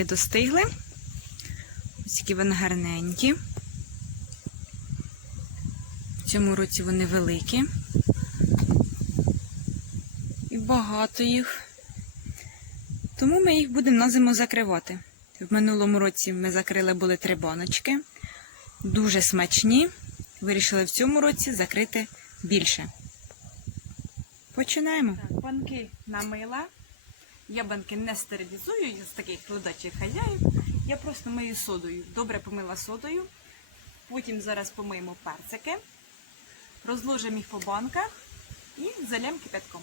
персики достигли. Ось які вони гарненькі. В цьому році вони великі. І багато їх. Тому ми їх будемо на зиму закривати. В минулому році ми закрили були три баночки. Дуже смачні. Вирішили в цьому році закрити більше. Починаємо. Так, банки намила. Я банки не стерилізую я з таких ледачих хазяїв. Я просто мию содою. Добре помила содою. Потім зараз помиємо перцики, розложимо їх по банках і залям кипятком.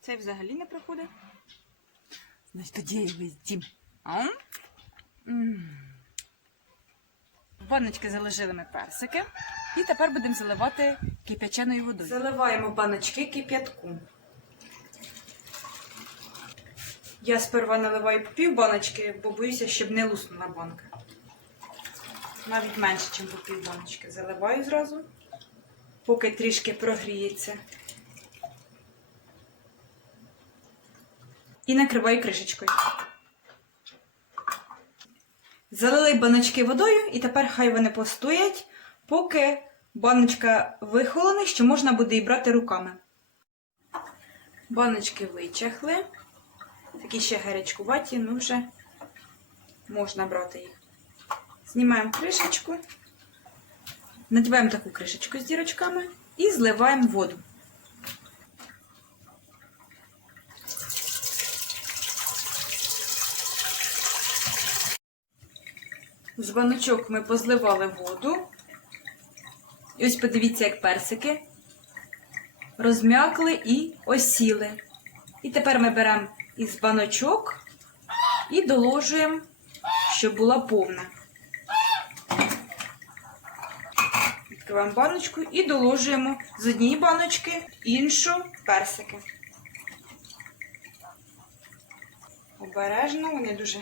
Це взагалі не проходить. Значить, тоді я його з'їм. Баночки заложили ми персики. І тепер будемо заливати кип'яченою водою. Заливаємо баночки кип'ятку. Я сперва наливаю по пів баночки, бо боюся, щоб не луснула банка. Навіть менше, ніж по пів баночки. Заливаю зразу, поки трішки прогріється. І накриваю кришечкою. Залили баночки водою, і тепер хай вони постоять, поки баночка вихолоне, що можна буде і брати руками. Баночки вичахли. Такі ще гарячкуваті, ну вже можна брати їх. Знімаємо кришечку, надіваємо таку кришечку з дірочками і зливаємо воду. З баночок ми позливали воду. І ось подивіться, як персики розм'якли і осіли. І тепер ми беремо із баночок і доложуємо, щоб була повна. Відкриваємо баночку і доложуємо з однієї баночки іншу персики. Обережно, вони дуже.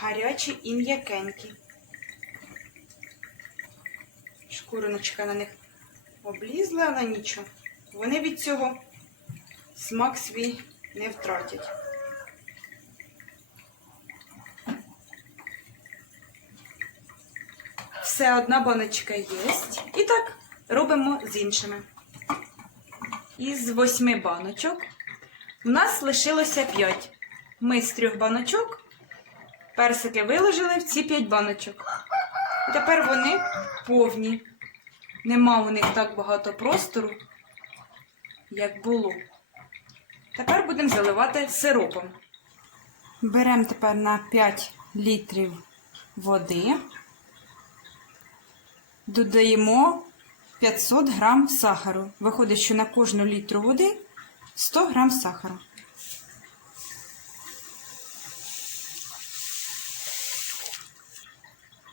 Гарячі і м'якенькі. Шкуриночка на них облізла, але нічого. Вони від цього смак свій не втратять. Все, одна баночка є. І так робимо з іншими. Із восьми баночок у нас лишилося п'ять. Ми з трьох баночок Персики виложили в ці 5 баночок. І тепер вони повні. Нема у них так багато простору, як було. Тепер будемо заливати сиропом. Беремо тепер на 5 літрів води, додаємо 500 грам сахару. Виходить, що на кожну літру води 100 грам сахару.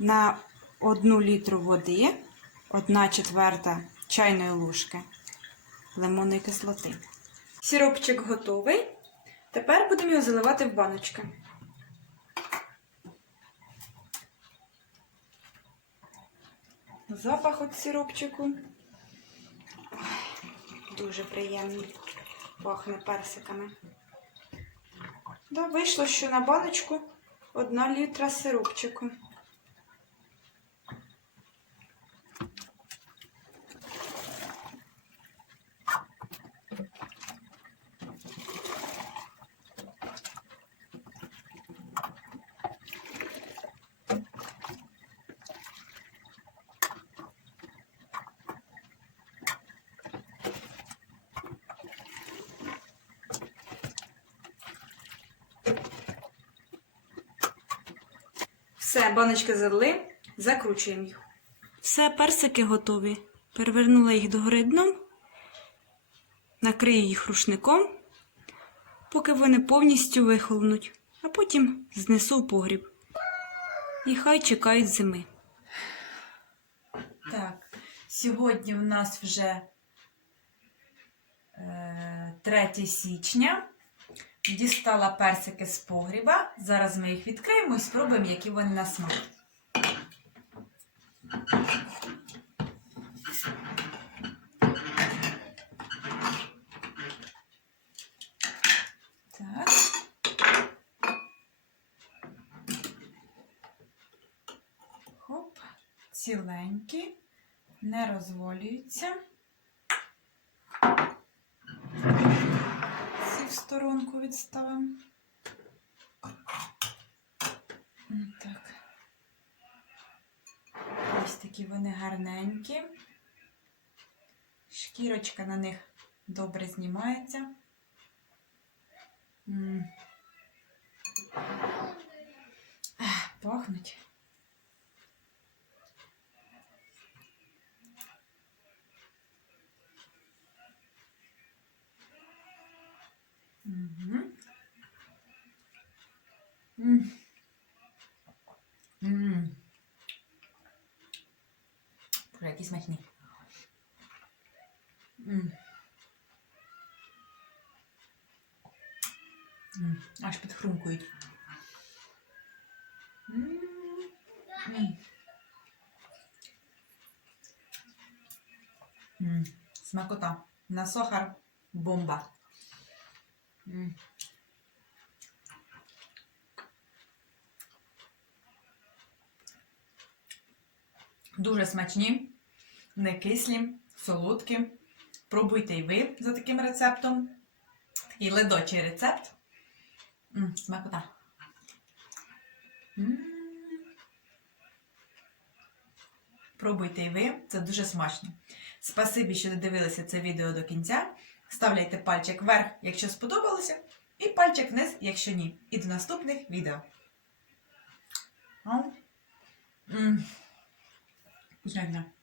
На 1 літру води 1 четверта чайної ложки лимонної кислоти. Сиропчик готовий. Тепер будемо його заливати в баночки. Запах від сиропчику. Дуже приємний. Пахне персиками. Да, вийшло, що на баночку 1 літра сиропчику. Все, баночки залили, закручуємо їх. Все, персики готові. Перевернула їх догори дном, накрию їх рушником, поки вони повністю вихолонуть, а потім знесу в погріб. І хай чекають зими. Так, сьогодні в нас вже е, 3 січня. Дістала персики з погріба. Зараз ми їх відкриємо і спробуємо, які вони на смак. Ціленькі, не розволюються. Ці сторонку відставимо. Так. Ось такі вони гарненькі. Шкірочка на них добре знімається. Пахнуть. М. М. Боже, які смачні. М. М. Аж підхрумкують. М. М. М. Смакота. На сахар бомба. М. Дуже смачні, не кислі, солодкі. Пробуйте і ви за таким рецептом. Такий ледочий рецепт. М, смакота. М. Пробуйте і ви, це дуже смачно. Спасибі, що додивилися це відео до кінця. Ставляйте пальчик вверх, якщо сподобалося, і пальчик вниз, якщо ні. І до наступних відео. М. М. Güzel.